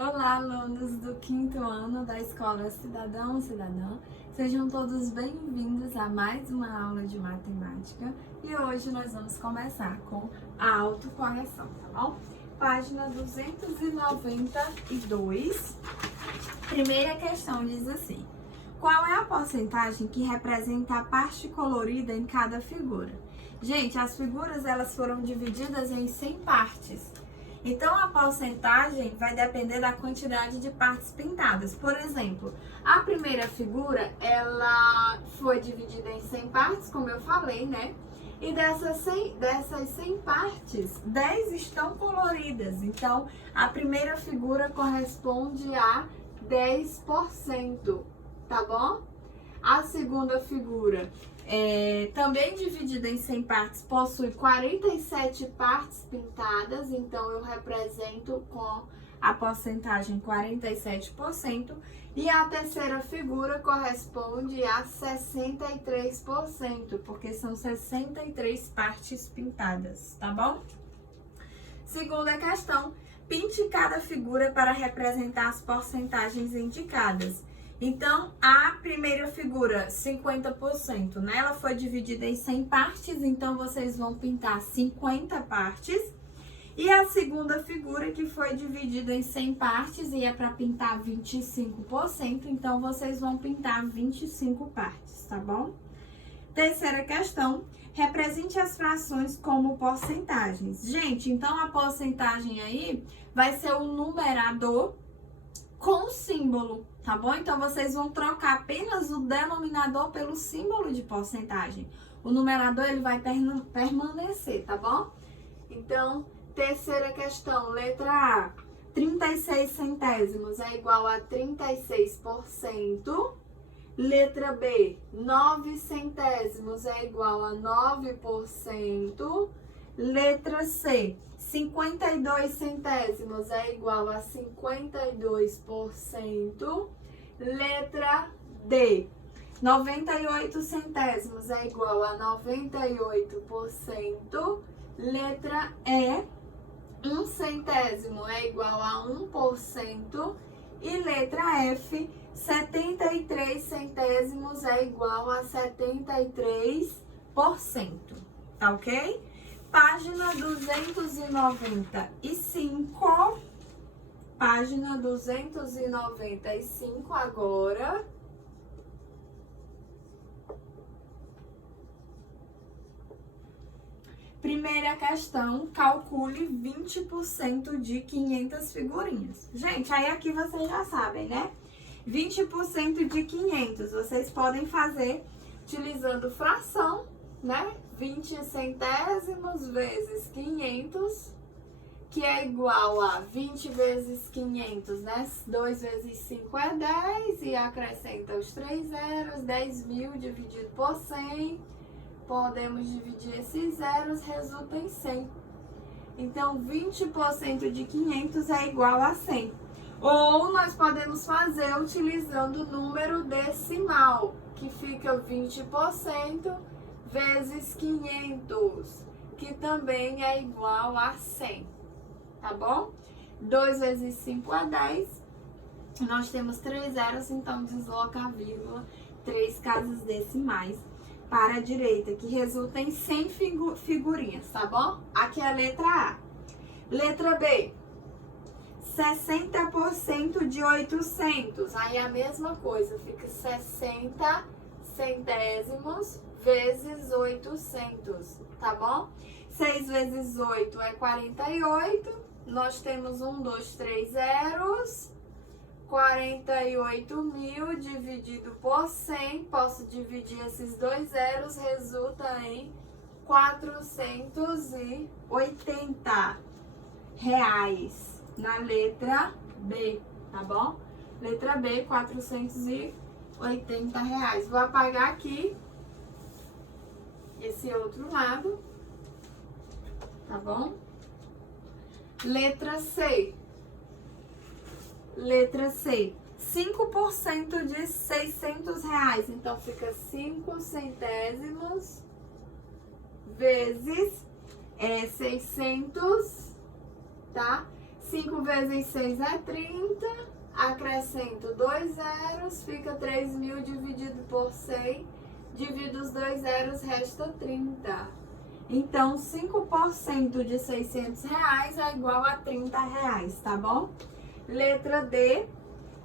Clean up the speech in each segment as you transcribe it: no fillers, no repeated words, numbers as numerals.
Olá, alunos do 5º ano da Escola Cidadão Cidadã. Sejam todos bem-vindos a mais uma aula de matemática. E hoje nós vamos começar com a autocorreção, tá bom? Página 292. Primeira questão diz assim: qual é a porcentagem que representa a parte colorida em cada figura? Gente, as figuras elas foram divididas em 100 partes. Então, a porcentagem vai depender da quantidade de partes pintadas. Por exemplo, a primeira figura, ela foi dividida em 100 partes, como eu falei, né? E dessas 100 partes, 10 estão coloridas. Então, a primeira figura corresponde a 10%, tá bom? A segunda figura, também dividida em 100 partes, possui 47 partes pintadas, então eu represento com a porcentagem 47%. E a terceira figura corresponde a 63%, porque são 63 partes pintadas, tá bom? Segunda questão, pinte cada figura para representar as porcentagens indicadas. Então, a primeira figura, 50%, né? Ela foi dividida em 100 partes, então vocês vão pintar 50 partes. E a segunda figura, que foi dividida em 100 partes e é para pintar 25%, então vocês vão pintar 25 partes, tá bom? Terceira questão, represente as frações como porcentagens. Gente, então a porcentagem aí vai ser o numerador com o símbolo, tá bom? Então, vocês vão trocar apenas o denominador pelo símbolo de porcentagem. O numerador, ele vai permanecer, tá bom? Então, terceira questão, letra A. 36 centésimos é igual a 36%. Letra B. 9 centésimos é igual a 9%. Letra C. 52 centésimos é igual a 52%. Letra D. 98 centésimos é igual a 98%. Letra E. 1 centésimo é igual a 1%. E letra F. 73 centésimos é igual a 73%. Tá ok? Página 295, página 295 agora. Primeira questão, calcule 20% de 500 figurinhas. Gente, aí aqui vocês já sabem, né? 20% de 500, vocês podem fazer utilizando fração, né? 20 centésimos vezes 500, que é igual a 20 vezes 500, né? 2 vezes 5 é 10 e acrescenta os 3 zeros, 10.000 dividido por 100. Podemos dividir esses zeros, resulta em 100. Então, 20% de 500 é igual a 100. Ou nós podemos fazer utilizando o número decimal, que fica 20% vezes 500, que também é igual a 100, tá bom? 2 vezes 5 é 10, nós temos 3 zeros, então desloca a vírgula 3 casas decimais para a direita, que resulta em 100 figurinhas, tá bom? Aqui é a letra A. Letra B, 60% de 800, aí a mesma coisa, fica 60 centésimos vezes 800, tá bom? 6 vezes 8 é 48, nós temos 1, 2, 3 zeros, 48.000 dividido por 100, posso dividir esses dois zeros, resulta em 480 reais na letra B, tá bom? Letra B, 480 reais. Vou apagar aqui esse outro lado, tá bom? Letra C. Letra C. 5% de 600 reais. Então, fica 5 centésimos vezes 600, tá? 5 vezes 6 é 30. Acrescento 2 zeros, fica 3.000 dividido por 100. Divido os 2 zeros, resta 30. Então, 5% de R$600 é igual a R$30, tá bom? Letra D,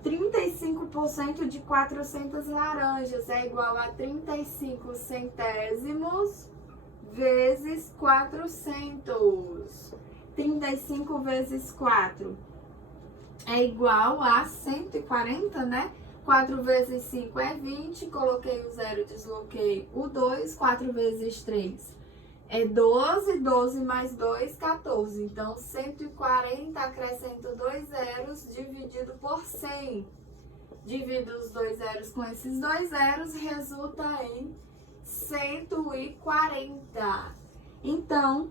35% de 400 laranjas é igual a 35 centésimos vezes 400. 35 vezes 4 é igual a 140, né? 4 vezes 5 é 20, coloquei o 0, desloquei o 2. 4 vezes 3 é 12, 12 mais 2, 14. Então, 140, acrescento 2 zeros, dividido por 100. Divido os 2 zeros com esses 2 zeros, resulta em 140. Então,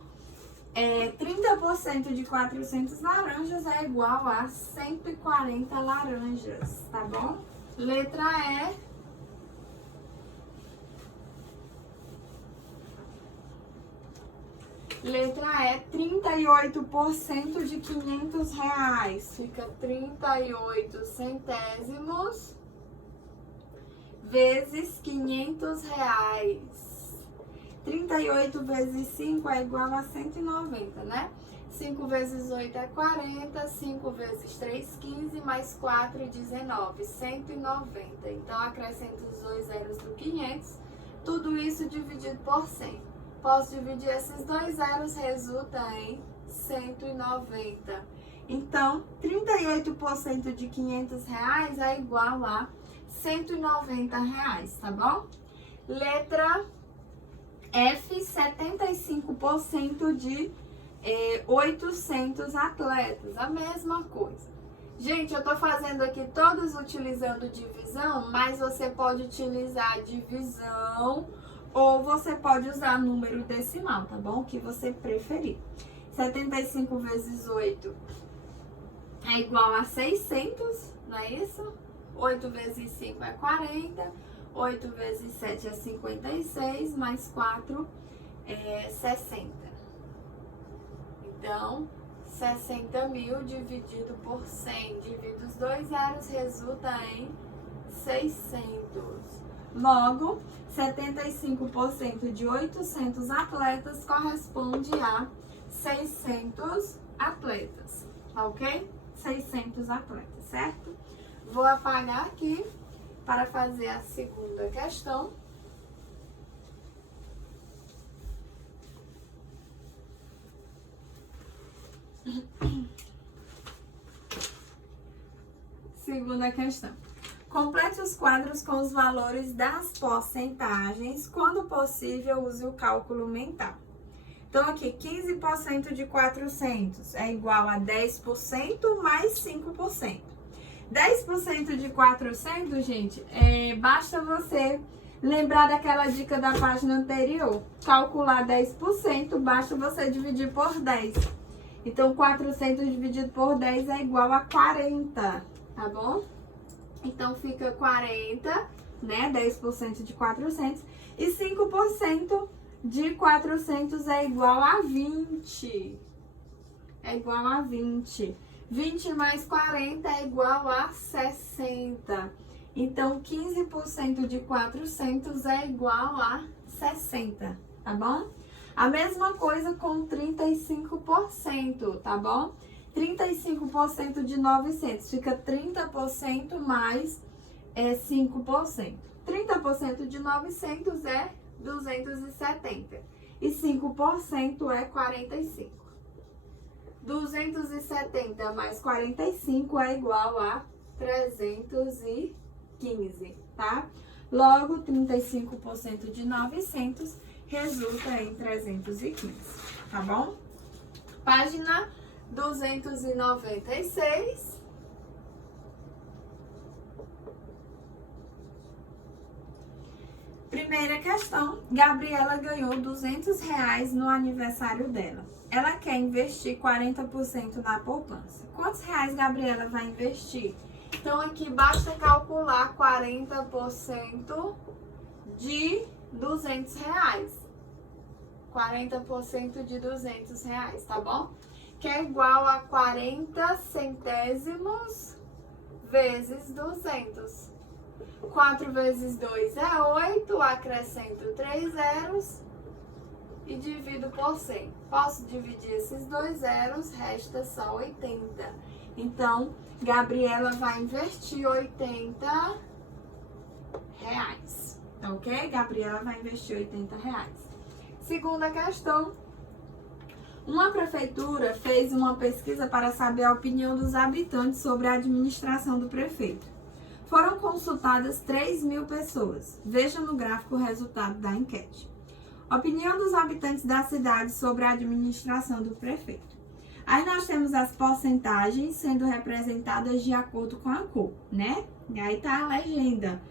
30% de 400 laranjas é igual a 140 laranjas, tá bom? Letra E. Letra E, 38% de R$500. Fica 38 centésimos vezes R$500. 38 vezes 5 é igual a 190, né? 5 vezes 8 é 40, 5 vezes 3, 15, mais 4, 19, 190. Então, acrescento os 2 zeros do 500, tudo isso dividido por 100. Posso dividir esses 2 zeros, resulta em 190. Então, 38% de R$500 é igual a R$190, tá bom? Letra F, 75% de 800 atletas, a mesma coisa. Gente, eu tô fazendo aqui todos utilizando divisão, mas você pode utilizar divisão ou você pode usar número decimal, tá bom? O que você preferir. 75 vezes 8 é igual a 600, não é isso? 8 vezes 5 é 40, 8 vezes 7 é 56, mais 4 é 60. Então, 60.000 dividido por 100, divido os 2 zeros, resulta em 600. Logo, 75% de 800 atletas corresponde a 600 atletas, tá ok? 600 atletas, certo? Vou apagar aqui para fazer a segunda questão. Segunda questão. Complete os quadros com os valores das porcentagens. Quando possível, use o cálculo mental. Então, aqui, 15% de 400 é igual a 10% mais 5%. 10% de 400, gente, basta você lembrar daquela dica da página anterior. Calcular 10%, basta você dividir por 10. Então, 400 dividido por 10 é igual a 40, tá bom? Então, fica 40, né? 10% de 400. E 5% de 400 é igual a 20. É igual a 20. 20 mais 40 é igual a 60. Então, 15% de 400 é igual a 60, tá bom? A mesma coisa com 35%, tá bom? 35% de 900, fica 30% mais 5%. 30% de 900 é 270 e 5% é 45. 270 mais 45 é igual a 315, tá? Logo, 35% de 900 resulta em 315, tá bom? Página 296. Primeira questão. Gabriela ganhou R$200 no aniversário dela. Ela quer investir 40% na poupança. Quantos reais Gabriela vai investir? Então, aqui basta calcular 40% de R$200. 40% de R$200, tá bom? que é igual a 40 centésimos vezes 200. 4 vezes 2 é 8, acrescento 3 zeros e divido por 100. Posso dividir esses 2 zeros, resta só 80. Então, Gabriela vai investir 80 reais, tá ok? Gabriela vai investir 80 reais. Segunda questão. Uma prefeitura fez uma pesquisa para saber a opinião dos habitantes sobre a administração do prefeito. Foram consultadas 3.000 pessoas. Veja no gráfico o resultado da enquete. Opinião dos habitantes da cidade sobre a administração do prefeito. Aí nós temos as porcentagens sendo representadas de acordo com a cor, né? E aí tá a legenda.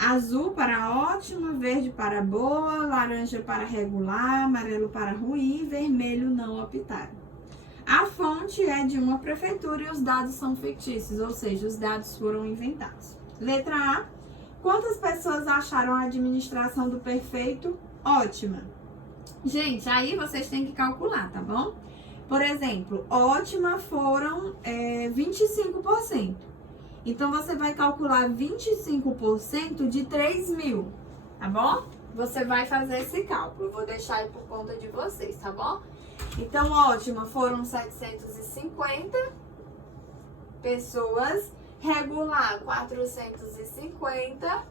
Azul para ótima, verde para boa, laranja para regular, amarelo para ruim, vermelho não optado. A fonte é de uma prefeitura e os dados são fictícios, ou seja, os dados foram inventados. Letra A. Quantas pessoas acharam a administração do prefeito ótima? Gente, aí vocês têm que calcular, tá bom? Por exemplo, ótima foram 25%. Então, você vai calcular 25% de 3.000, tá bom? Você vai fazer esse cálculo. Eu vou deixar aí por conta de vocês, tá bom? Então, ótima foram 750 pessoas. Regular, 450.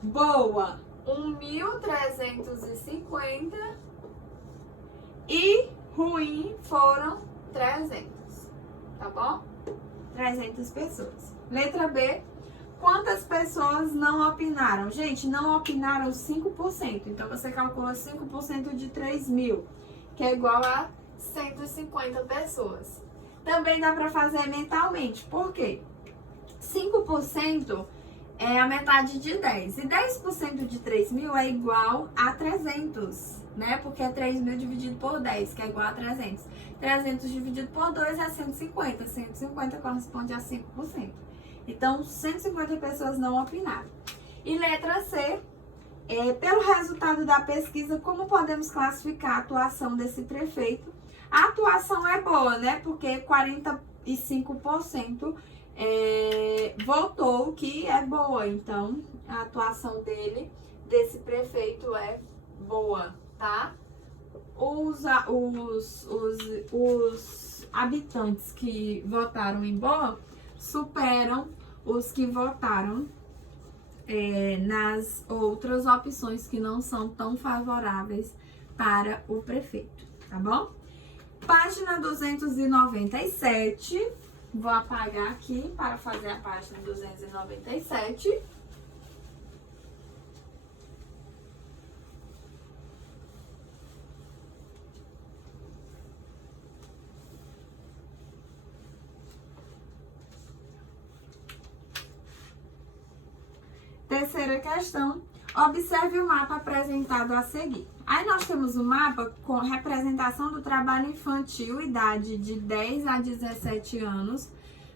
Boa, 1.350. E ruim foram 300, tá bom? 300 pessoas. Letra B. Quantas pessoas não opinaram? Gente, não opinaram 5%. Então, você calcula 5% de 3.000, que é igual a 150 pessoas. Também dá para fazer mentalmente. Por quê? 5% é a metade de 10. E 10% de 3.000 é igual a 300, né? Porque é 3.000 dividido por 10, que é igual a 300. 300 dividido por 2 é 150. 150 corresponde a 5%. Então, 150 pessoas não opinaram. E letra C. Pelo resultado da pesquisa, como podemos classificar a atuação desse prefeito? A atuação é boa, né? Porque 45% votou que é boa. Então, a atuação desse prefeito é boa, tá? Os habitantes que votaram em boa superam os que votaram nas outras opções que não são tão favoráveis para o prefeito, tá bom? Página 297, vou apagar aqui para fazer a página 297. Terceira questão, observe o mapa apresentado a seguir. Aí nós temos um mapa com representação do trabalho infantil, idade de 10 a 17 anos,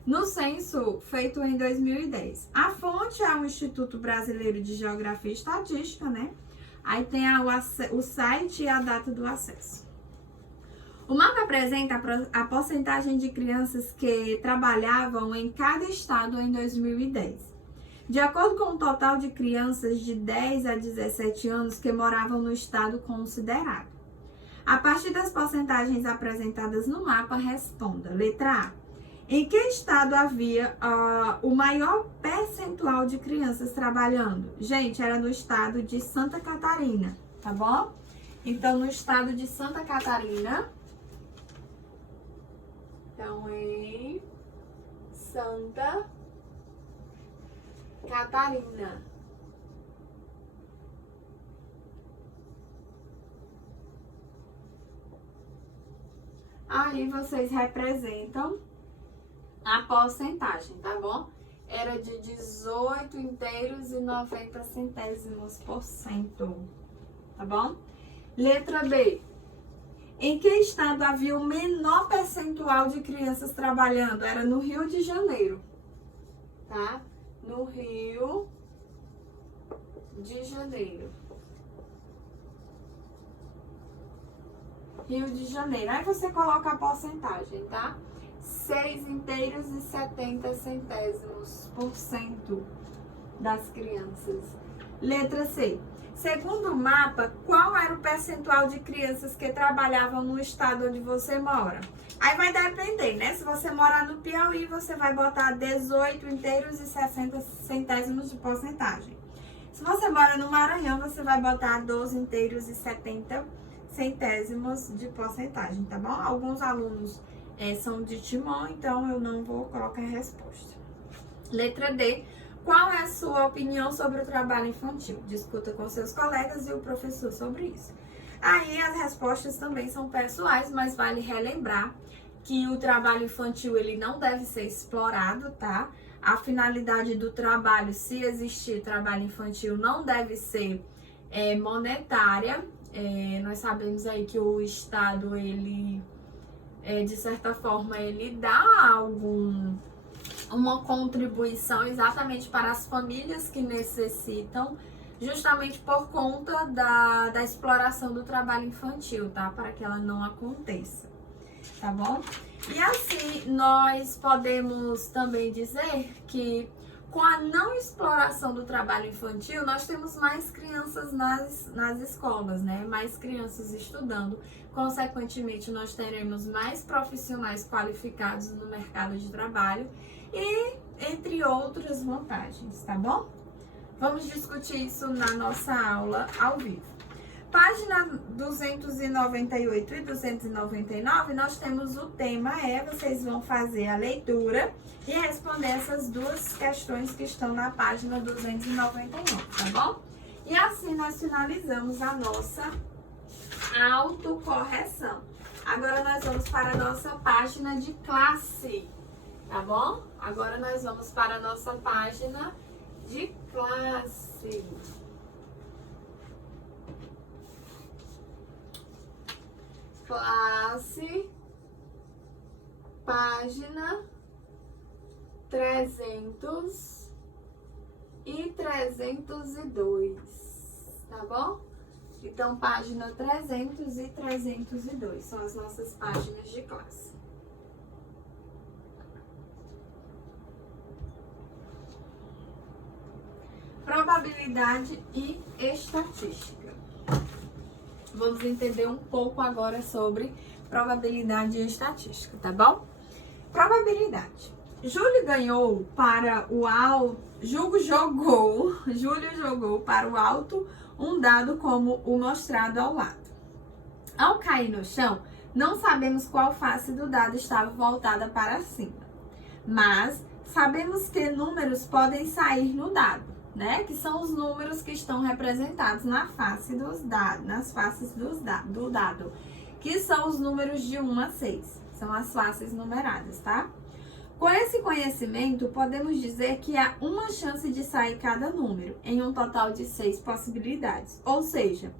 no censo feito em 2010. A fonte é o Instituto Brasileiro de Geografia e Estatística, né? Aí tem o site e a data do acesso. O mapa apresenta a porcentagem de crianças que trabalhavam em cada estado em 2010. De acordo com o total de crianças de 10 a 17 anos que moravam no estado considerado. A partir das porcentagens apresentadas no mapa, responda. Letra A. Em que estado havia o maior percentual de crianças trabalhando? Gente, era no estado de Santa Catarina, tá bom? Então, no estado de Santa Catarina. Então, em Santa Catarina. Aí vocês representam a porcentagem, tá bom? Era de 18,90%, tá bom? Letra B. Em que estado havia o menor percentual de crianças trabalhando? Era no Rio de Janeiro, tá? No Rio de Janeiro. Rio de Janeiro. Aí você coloca a porcentagem, tá? 6,70% das crianças. Letra C. Segundo o mapa, qual era o percentual de crianças que trabalhavam no estado onde você mora? Aí vai depender, né? Se você morar no Piauí, você vai botar 18,60 de porcentagem. Se você mora no Maranhão, você vai botar 12,70 de porcentagem, tá bom? Alguns alunos são de Timon, então eu não vou colocar a resposta. Letra D. Qual é a sua opinião sobre o trabalho infantil? Discuta com seus colegas e o professor sobre isso. Aí as respostas também são pessoais, mas vale relembrar que o trabalho infantil ele não deve ser explorado, tá? A finalidade do trabalho, se existir trabalho infantil, não deve ser monetária. Nós sabemos aí que o Estado, ele, de certa forma, ele dá uma contribuição exatamente para as famílias que necessitam, justamente por conta da exploração do trabalho infantil, tá? Para que ela não aconteça, tá bom? E assim, nós podemos também dizer que com a não exploração do trabalho infantil, nós temos mais crianças nas escolas, né? Mais crianças estudando. Consequentemente, nós teremos mais profissionais qualificados no mercado de trabalho e entre outras vantagens, tá bom? Vamos discutir isso na nossa aula ao vivo. Página 298 e 299, nós temos o tema vocês vão fazer a leitura e responder essas duas questões que estão na página 299, tá bom? E assim nós finalizamos a nossa autocorreção. Agora nós vamos para a nossa página de classe, tá bom? Agora nós vamos para a nossa página de classe. Classe, página 300 e 302, tá bom? Então, página 300 e 302 são as nossas páginas de classe. Probabilidade e estatística. Vamos entender um pouco agora sobre probabilidade e estatística, tá bom? Probabilidade. Júlio jogou para o alto um dado como o mostrado ao lado. Ao cair no chão, não sabemos qual face do dado estava voltada para cima, mas sabemos que números podem sair no dado, né? Que são os números que estão representados nas faces do dado, que são os números de 1 a 6, são as faces numeradas, tá? Com esse conhecimento, podemos dizer que há uma chance de sair cada número, em um total de 6 possibilidades, ou seja,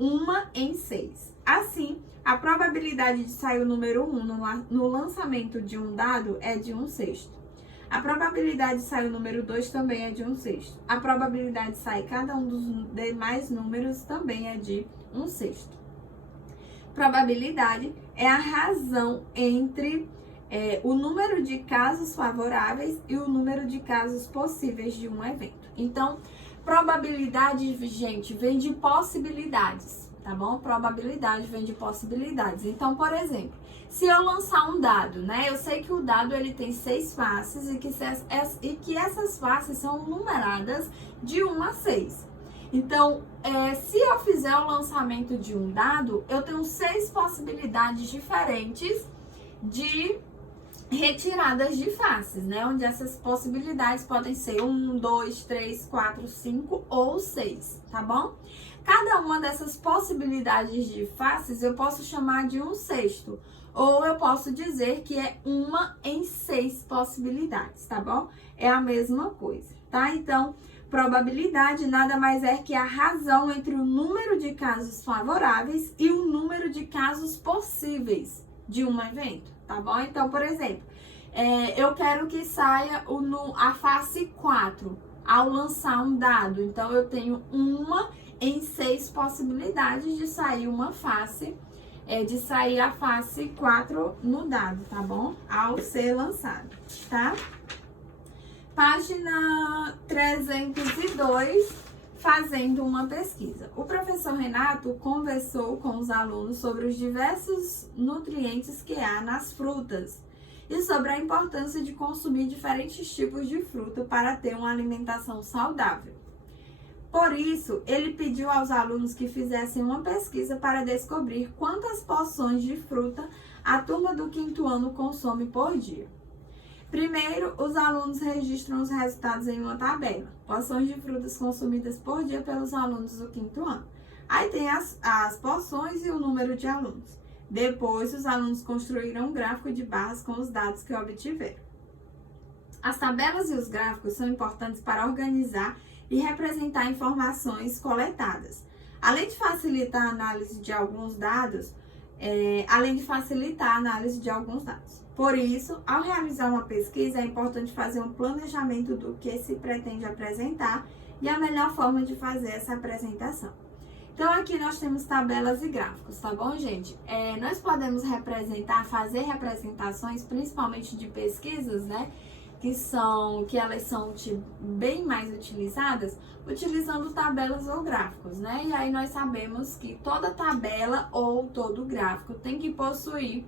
1 em 6. Assim, a probabilidade de sair o número 1 no lançamento de um dado é de 1/6. A probabilidade de sair o número 2 também é de 1/6. A probabilidade de sair cada um dos demais números também é de 1/6. Probabilidade é a razão entre o número de casos favoráveis e o número de casos possíveis de um evento. Então, probabilidade, gente, vem de possibilidades, tá bom? Probabilidade vem de possibilidades. Então, por exemplo, se eu lançar um dado, né? Eu sei que o dado ele tem 6 faces e que essas faces são numeradas de 1 a 6. Então, se eu fizer o lançamento de um dado, eu tenho 6 possibilidades diferentes de retiradas de faces, né? Onde essas possibilidades podem ser 1, 2, 3, 4, 5 ou 6, tá bom? Cada uma dessas possibilidades de faces eu posso chamar de 1/6, ou eu posso dizer que é 1 em 6 possibilidades, tá bom? É a mesma coisa, tá? Então, probabilidade nada mais é que a razão entre o número de casos favoráveis e o número de casos possíveis de um evento, tá bom? Então, por exemplo, eu quero que saia a face 4 ao lançar um dado. Então, eu tenho 1 em 6 possibilidades de sair uma face de sair a face 4 no dado, tá bom? Ao ser lançado, tá? Página 302, fazendo uma pesquisa. O professor Renato conversou com os alunos sobre os diversos nutrientes que há nas frutas e sobre a importância de consumir diferentes tipos de fruta para ter uma alimentação saudável. Por isso, ele pediu aos alunos que fizessem uma pesquisa para descobrir quantas porções de fruta a turma do 5º ano consome por dia. Primeiro, os alunos registram os resultados em uma tabela. Porções de frutas consumidas por dia pelos alunos do 5º ano. Aí tem as porções e o número de alunos. Depois, os alunos construíram um gráfico de barras com os dados que obtiveram. As tabelas e os gráficos são importantes para organizar e representar informações coletadas. Além de facilitar a análise de alguns dados, Por isso, ao realizar uma pesquisa, é importante fazer um planejamento do que se pretende apresentar e a melhor forma de fazer essa apresentação. Então, aqui nós temos tabelas e gráficos, tá bom, gente? Nós podemos fazer representações, principalmente de pesquisas, né? Que elas são bem mais utilizadas, utilizando tabelas ou gráficos, né? E aí nós sabemos que toda tabela ou todo gráfico tem que possuir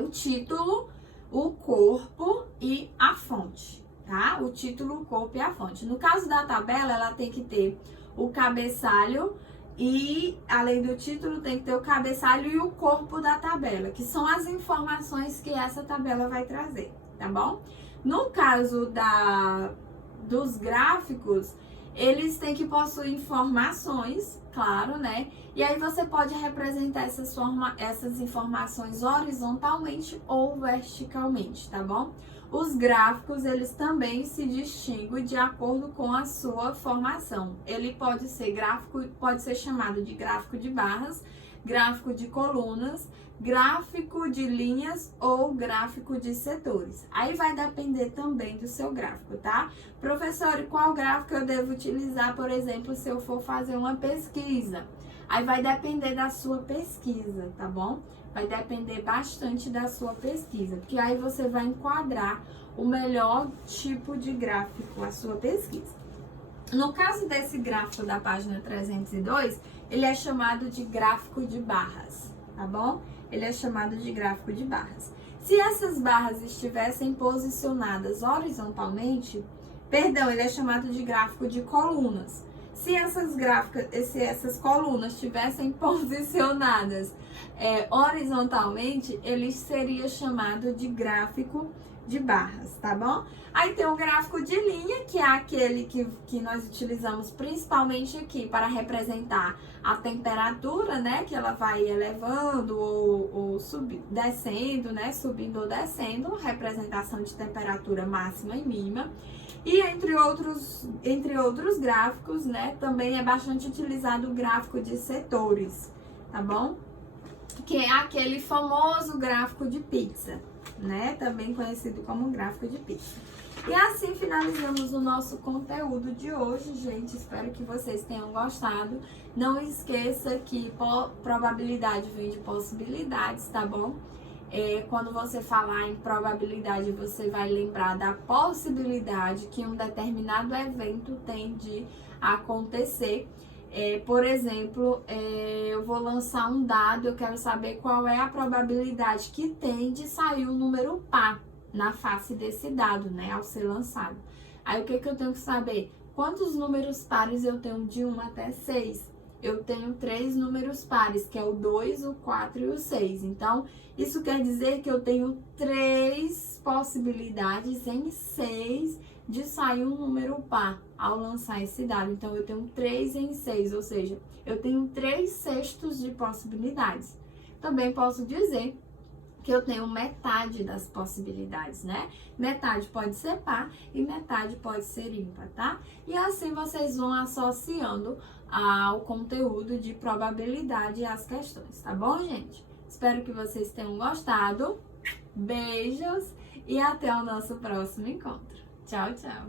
o título, o corpo e a fonte, tá? O título, o corpo e a fonte. No caso da tabela, ela tem que ter o cabeçalho e, além do título, tem que ter o cabeçalho e o corpo da tabela, que são as informações que essa tabela vai trazer, tá bom? No caso dos gráficos, eles têm que possuir informações, claro, né? E aí você pode representar essas informações horizontalmente ou verticalmente, tá bom? Os gráficos, eles também se distinguem de acordo com a sua formação. Ele pode ser chamado de gráfico de barras, gráfico de colunas, gráfico de linhas ou gráfico de setores. Aí vai depender também do seu gráfico, tá? Professor, e qual gráfico eu devo utilizar, por exemplo, se eu for fazer uma pesquisa? Aí vai depender da sua pesquisa, tá bom? Vai depender bastante da sua pesquisa, porque aí você vai enquadrar o melhor tipo de gráfico à sua pesquisa. No caso desse gráfico da página 302, ele é chamado de gráfico de barras, tá bom? Ele é chamado de gráfico de barras. Se essas barras estivessem posicionadas horizontalmente, ele é chamado de gráfico de colunas. Se essas colunas estivessem posicionadas horizontalmente, ele seria chamado de gráfico de barras, tá bom? Aí tem o gráfico de linha, que é aquele que nós utilizamos principalmente aqui para representar a temperatura, né? Que ela vai elevando ou descendo, né? Subindo ou descendo, representação de temperatura máxima e mínima. E entre outros gráficos, né? Também é bastante utilizado o gráfico de setores, tá bom? Que é aquele famoso gráfico de pizza, né? Também conhecido como gráfico de pizza. E assim finalizamos o nosso conteúdo de hoje, gente. Espero que vocês tenham gostado. Não esqueça que probabilidade vem de possibilidades, tá bom? Quando você falar em probabilidade, você vai lembrar da possibilidade que um determinado evento tem de acontecer. Por exemplo, eu vou lançar um dado, eu quero saber qual é a probabilidade que tem de sair o número par na face desse dado, né, ao ser lançado. Aí o que eu tenho que saber? Quantos números pares eu tenho de 1 até 6? Eu tenho 3 números pares, que é o 2, o 4 e o 6. Então, isso quer dizer que eu tenho 3 possibilidades em 6 de sair um número par ao lançar esse dado. Então, eu tenho 3 em 6, ou seja, eu tenho 3/6 de possibilidades. Também posso dizer que eu tenho metade das possibilidades, né? Metade pode ser par e metade pode ser ímpar, tá? E assim vocês vão associando ao conteúdo de probabilidade às questões, tá bom, gente? Espero que vocês tenham gostado. Beijos e até o nosso próximo encontro. Tchau, tchau!